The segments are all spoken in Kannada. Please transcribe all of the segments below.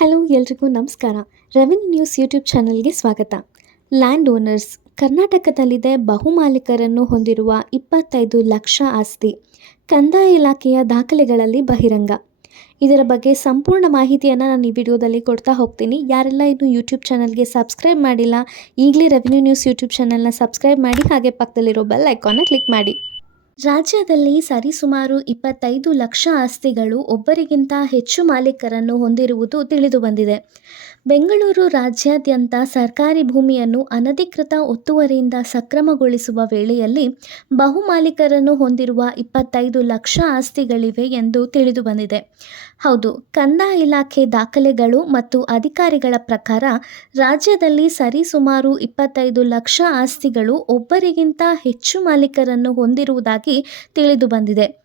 ಹಲೋ ಎಲ್ರಿಗೂ ನಮಸ್ಕಾರ. ರೆವಿನ್ಯೂ ನ್ಯೂಸ್ ಯೂಟ್ಯೂಬ್ ಚಾನಲ್ಗೆ ಸ್ವಾಗತ. ಲ್ಯಾಂಡ್ ಓನರ್ಸ್ ಕರ್ನಾಟಕದಲ್ಲಿದೆ ಬಹುಮಾಲೀಕರನ್ನು ಹೊಂದಿರುವ ಇಪ್ಪತ್ತೈದು ಲಕ್ಷ ಆಸ್ತಿ. ಕಂದಾಯ ಇಲಾಖೆಯ ದಾಖಲೆಗಳಲ್ಲಿ ಬಹಿರಂಗ. ಇದರ ಬಗ್ಗೆ ಸಂಪೂರ್ಣ ಮಾಹಿತಿಯನ್ನು ನಾನು ಈ ವಿಡಿಯೋದಲ್ಲಿ ಕೊಡ್ತಾ ಹೋಗ್ತೀನಿ. ಯಾರೆಲ್ಲ ಇನ್ನು ಯೂಟ್ಯೂಬ್ ಚಾನಲ್ಗೆ ಸಬ್ಸ್ಕ್ರೈಬ್ ಮಾಡಿಲ್ಲ, ಈಗಲೇ ರೆವಿನ್ಯೂ ನ್ಯೂಸ್ ಯೂಟ್ಯೂಬ್ ಚಾನಲ್ನ ಸಬ್ಸ್ಕ್ರೈಬ್ ಮಾಡಿ, ಹಾಗೆ ಪಕ್ಕದಲ್ಲಿರೋ ಬೆಲ್ ಐಕಾನ್ನ ಕ್ಲಿಕ್ ಮಾಡಿ. ರಾಜ್ಯದಲ್ಲಿ ಸರಿಸುಮಾರು ಇಪ್ಪತ್ತೈದು ಲಕ್ಷ ಆಸ್ತಿಗಳು ಒಬ್ಬರಿಗಿಂತ ಹೆಚ್ಚು ಮಾಲೀಕರನ್ನು ಹೊಂದಿರುವುದು ತಿಳಿದುಬಂದಿದೆ. ಬೆಂಗಳೂರು ರಾಜ್ಯಾದ್ಯಂತ ಸರ್ಕಾರಿ ಭೂಮಿಯನ್ನು ಅನಧಿಕೃತ ಒತ್ತುವರಿಯಿಂದ ಸಕ್ರಮಗೊಳಿಸುವ ವೇಳೆಯಲ್ಲಿ ಬಹುಮಾಲೀಕರನ್ನು ಹೊಂದಿರುವ ಇಪ್ಪತ್ತೈದು ಲಕ್ಷ ಆಸ್ತಿಗಳಿವೆ ಎಂದು ತಿಳಿದುಬಂದಿದೆ. ಹೌದು, ಕಂದಾಯ ಇಲಾಖೆ ದಾಖಲೆಗಳು ಮತ್ತು ಅಧಿಕಾರಿಗಳ ಪ್ರಕಾರ ರಾಜ್ಯದಲ್ಲಿ ಸರಿಸುಮಾರು ಇಪ್ಪತ್ತೈದು ಲಕ್ಷ ಆಸ್ತಿಗಳು ಒಬ್ಬರಿಗಿಂತ ಹೆಚ್ಚು ಮಾಲೀಕರನ್ನು ಹೊಂದಿರುವುದಾಗಿ ತಿಳಿದುಬಂದಿದೆ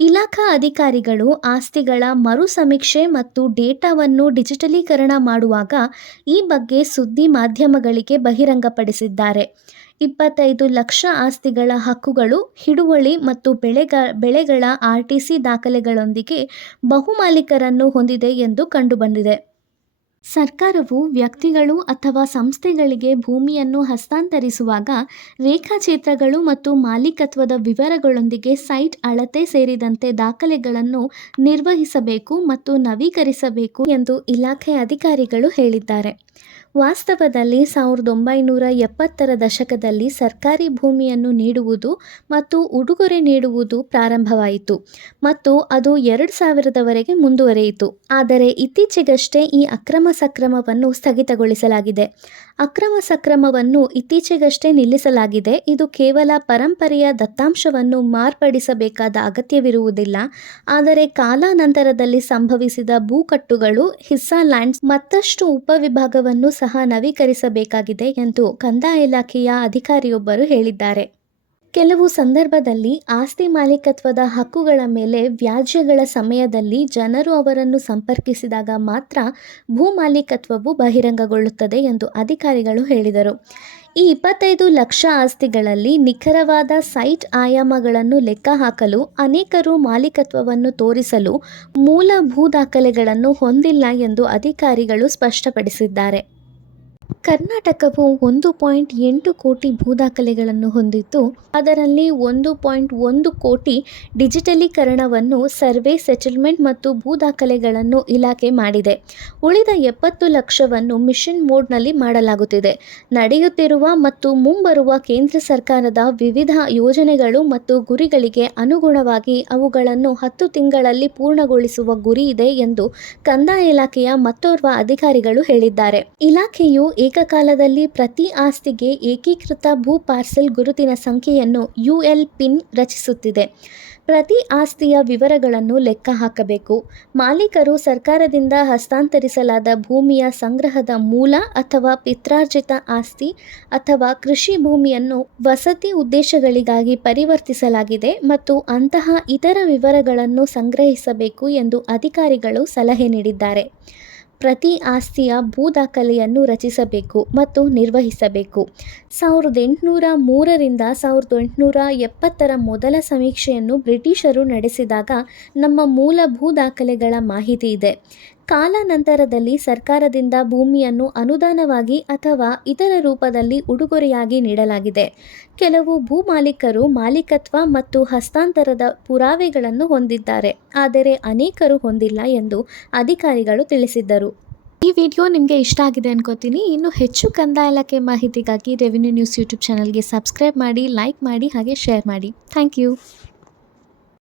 ಇಲಾಖಾ ಅಧಿಕಾರಿಗಳು ಆಸ್ತಿಗಳ ಮರು ಸಮೀಕ್ಷೆ ಮತ್ತು ಡೇಟಾವನ್ನು ಡಿಜಿಟಲೀಕರಣ ಮಾಡುವಾಗ ಈ ಬಗ್ಗೆ ಸುದ್ದಿ ಮಾಧ್ಯಮಗಳಿಗೆ ಬಹಿರಂಗಪಡಿಸಿದ್ದಾರೆ. ಇಪ್ಪತ್ತೈದು ಲಕ್ಷ ಆಸ್ತಿಗಳ ಹಕ್ಕುಗಳು, ಹಿಡುವಳಿ ಮತ್ತು ಬೆಳೆಗ, ಬೆಳೆಗಳ ಆರ್ಟಿಸಿ ದಾಖಲೆಗಳೊಂದಿಗೆ ಬಹುಮಾಲೀಕರನ್ನು ಹೊಂದಿದೆ ಎಂದು ಕಂಡುಬಂದಿದೆ. ಸರ್ಕಾರವು ವ್ಯಕ್ತಿಗಳು ಅಥವಾ ಸಂಸ್ಥೆಗಳಿಗೆ ಭೂಮಿಯನ್ನು ಹಸ್ತಾಂತರಿಸುವಾಗ ರೇಖಾಚಿತ್ರಗಳು ಮತ್ತು ಮಾಲೀಕತ್ವದ ವಿವರಗಳೊಂದಿಗೆ ಸೈಟ್ ಅಳತೆ ಸೇರಿದಂತೆ ದಾಖಲೆಗಳನ್ನು ನಿರ್ವಹಿಸಬೇಕು ಮತ್ತು ನವೀಕರಿಸಬೇಕು ಎಂದು ಇಲಾಖೆ ಅಧಿಕಾರಿಗಳು ಹೇಳಿದ್ದಾರೆ. ವಾಸ್ತವದಲ್ಲಿ ಸಾವಿರದ ಒಂಬೈನೂರ ಎಪ್ಪತ್ತರ ದಶಕದಲ್ಲಿ ಸರ್ಕಾರಿ ಭೂಮಿಯನ್ನು ನೀಡುವುದು ಮತ್ತು ಉಡುಗೊರೆ ನೀಡುವುದು ಪ್ರಾರಂಭವಾಯಿತು ಮತ್ತು ಅದು ಎರಡು ಸಾವಿರದವರೆಗೆ ಮುಂದುವರೆಯಿತು. ಆದರೆ ಇತ್ತೀಚೆಗಷ್ಟೇ ಈ ಅಕ್ರಮ ಸಕ್ರಮವನ್ನು ಸ್ಥಗಿತಗೊಳಿಸಲಾಗಿದೆ. ಅಕ್ರಮ ಸಕ್ರಮವನ್ನು ಇತ್ತೀಚೆಗಷ್ಟೇ ನಿಲ್ಲಿಸಲಾಗಿದೆ. ಇದು ಕೇವಲ ಪರಂಪರೆಯ ದತ್ತಾಂಶವನ್ನು ಮಾರ್ಪಡಿಸಬೇಕಾದ ಅಗತ್ಯವಿರುವುದಿಲ್ಲ. ಆದರೆ ಕಾಲಾನಂತರದಲ್ಲಿ ಸಂಭವಿಸಿದ ಭೂಕಟ್ಟುಗಳು, ಹಿಸ್ಸಾ ಲ್ಯಾಂಡ್ಸ್ ಮತ್ತಷ್ಟು ಉಪವಿಭಾಗವನ್ನು ಸಹ ನವೀಕರಿಸಬೇಕಾಗಿದೆ ಎಂದು ಕಂದಾಯ ಇಲಾಖೆಯ ಅಧಿಕಾರಿಯೊಬ್ಬರು ಹೇಳಿದ್ದಾರೆ. ಕೆಲವು ಸಂದರ್ಭದಲ್ಲಿ ಆಸ್ತಿ ಮಾಲೀಕತ್ವದ ಹಕ್ಕುಗಳ ಮೇಲೆ ವ್ಯಾಜ್ಯಗಳ ಸಮಯದಲ್ಲಿ ಜನರು ಅವರನ್ನು ಸಂಪರ್ಕಿಸಿದಾಗ ಮಾತ್ರ ಭೂ ಮಾಲೀಕತ್ವವು ಬಹಿರಂಗಗೊಳ್ಳುತ್ತದೆ ಎಂದು ಅಧಿಕಾರಿಗಳು ಹೇಳಿದರು. ಈ ಇಪ್ಪತ್ತೈದು ಲಕ್ಷ ಆಸ್ತಿಗಳಲ್ಲಿ ನಿಖರವಾದ ಸೈಟ್ ಆಯಾಮಗಳನ್ನು ಲೆಕ್ಕ ಹಾಕಲು, ಅನೇಕರು ಮಾಲೀಕತ್ವವನ್ನು ತೋರಿಸಲು ಮೂಲ ಭೂ ದಾಖಲೆಗಳನ್ನು ಹೊಂದಿಲ್ಲ ಎಂದು ಅಧಿಕಾರಿಗಳು ಸ್ಪಷ್ಟಪಡಿಸಿದ್ದಾರೆ. ಕರ್ನಾಟಕವು ಒಂದು ಪಾಯಿಂಟ್ ಎಂಟು ಕೋಟಿ ಭೂ ದಾಖಲೆಗಳನ್ನು ಹೊಂದಿದ್ದು, ಅದರಲ್ಲಿ ಒಂದು ಪಾಯಿಂಟ್ ಒಂದು ಕೋಟಿ ಡಿಜಿಟಲೀಕರಣವನ್ನು, ಸರ್ವೆ, ಸೆಟಲ್ಮೆಂಟ್ ಮತ್ತು ಭೂ ದಾಖಲೆಗಳನ್ನು ಇಲಾಖೆ ಮಾಡಿದೆ. ಉಳಿದ ಎಪ್ಪತ್ತು ಲಕ್ಷವನ್ನು ಮಿಷನ್ ಮೋಡ್ನಲ್ಲಿ ಮಾಡಲಾಗುತ್ತಿದೆ. ನಡೆಯುತ್ತಿರುವ ಮತ್ತು ಮುಂಬರುವ ಕೇಂದ್ರ ಸರ್ಕಾರದ ವಿವಿಧ ಯೋಜನೆಗಳು ಮತ್ತು ಗುರಿಗಳಿಗೆ ಅನುಗುಣವಾಗಿ ಅವುಗಳನ್ನು ಹತ್ತು ತಿಂಗಳಲ್ಲಿ ಪೂರ್ಣಗೊಳಿಸುವ ಗುರಿ ಇದೆ ಎಂದು ಕಂದಾಯ ಇಲಾಖೆಯ ಮತ್ತೋರ್ವ ಅಧಿಕಾರಿಗಳು ಹೇಳಿದ್ದಾರೆ. ಇಲಾಖೆಯು ಏಕಕಾಲದಲ್ಲಿ ಪ್ರತಿ ಆಸ್ತಿಗೆ ಏಕೀಕೃತ ಭೂ ಪಾರ್ಸೆಲ್ ಗುರುತಿನ ಸಂಖ್ಯೆಯನ್ನು ಯುಎಲ್ ಪಿನ್ ರಚಿಸುತ್ತಿದೆ. ಪ್ರತಿ ಆಸ್ತಿಯ ವಿವರಗಳನ್ನು ಲೆಕ್ಕ ಹಾಕಬೇಕು. ಮಾಲೀಕರು ಸರ್ಕಾರದಿಂದ ಹಸ್ತಾಂತರಿಸಲಾದ ಭೂಮಿಯ ಸಂಗ್ರಹದ ಮೂಲ ಅಥವಾ ಪಿತ್ರಾರ್ಜಿತ ಆಸ್ತಿ ಅಥವಾ ಕೃಷಿ ಭೂಮಿಯನ್ನು ವಸತಿ ಉದ್ದೇಶಗಳಿಗಾಗಿ ಪರಿವರ್ತಿಸಲಾಗಿದೆ ಮತ್ತು ಅಂತಹ ಇತರ ವಿವರಗಳನ್ನು ಸಂಗ್ರಹಿಸಬೇಕು ಎಂದು ಅಧಿಕಾರಿಗಳು ಸಲಹೆ ನೀಡಿದ್ದಾರೆ. ಪ್ರತಿ ಆಸ್ತಿಯ ಭೂ ದಾಖಲೆಯನ್ನು ರಚಿಸಬೇಕು ಮತ್ತು ನಿರ್ವಹಿಸಬೇಕು. ಸಾವಿರದ ಎಂಟುನೂರ ಮೂರರಿಂದ ಸಾವಿರದ ಎಂಟುನೂರ ಎಪ್ಪತ್ತರ ಮೊದಲ ಸಮೀಕ್ಷೆಯನ್ನು ಬ್ರಿಟಿಷರು ನಡೆಸಿದಾಗ ನಮ್ಮ ಮೂಲ ಭೂ ದಾಖಲೆಗಳ ಮಾಹಿತಿ ಇದೆ. ಕಾಲಾನಂತರದಲ್ಲಿ ಸರ್ಕಾರದಿಂದ ಭೂಮಿಯನ್ನು ಅನುದಾನವಾಗಿ ಅಥವಾ ಇತರ ರೂಪದಲ್ಲಿ ಉಡುಗೊರೆಯಾಗಿ ನೀಡಲಾಗಿದೆ. ಕೆಲವು ಭೂ ಮಾಲೀಕರು ಮಾಲೀಕತ್ವ ಮತ್ತು ಹಸ್ತಾಂತರದ ಪುರಾವೆಗಳನ್ನು ಹೊಂದಿದ್ದಾರೆ, ಆದರೆ ಅನೇಕರು ಹೊಂದಿಲ್ಲ ಎಂದು ಅಧಿಕಾರಿಗಳು ತಿಳಿಸಿದ್ದರು. ಈ ವಿಡಿಯೋ ನಿಮಗೆ ಇಷ್ಟ ಆಗಿದೆ ಅನ್ಕೋತೀನಿ. ಇನ್ನು ಹೆಚ್ಚು ಕಂದಾಯ ಇಲಾಖೆ ಮಾಹಿತಿಗಾಗಿ ರೆವಿನ್ಯೂ ನ್ಯೂಸ್ ಯೂಟ್ಯೂಬ್ ಚಾನಲ್ಗೆ ಸಬ್ಸ್ಕ್ರೈಬ್ ಮಾಡಿ, ಲೈಕ್ ಮಾಡಿ, ಹಾಗೆ ಶೇರ್ ಮಾಡಿ. Thank you.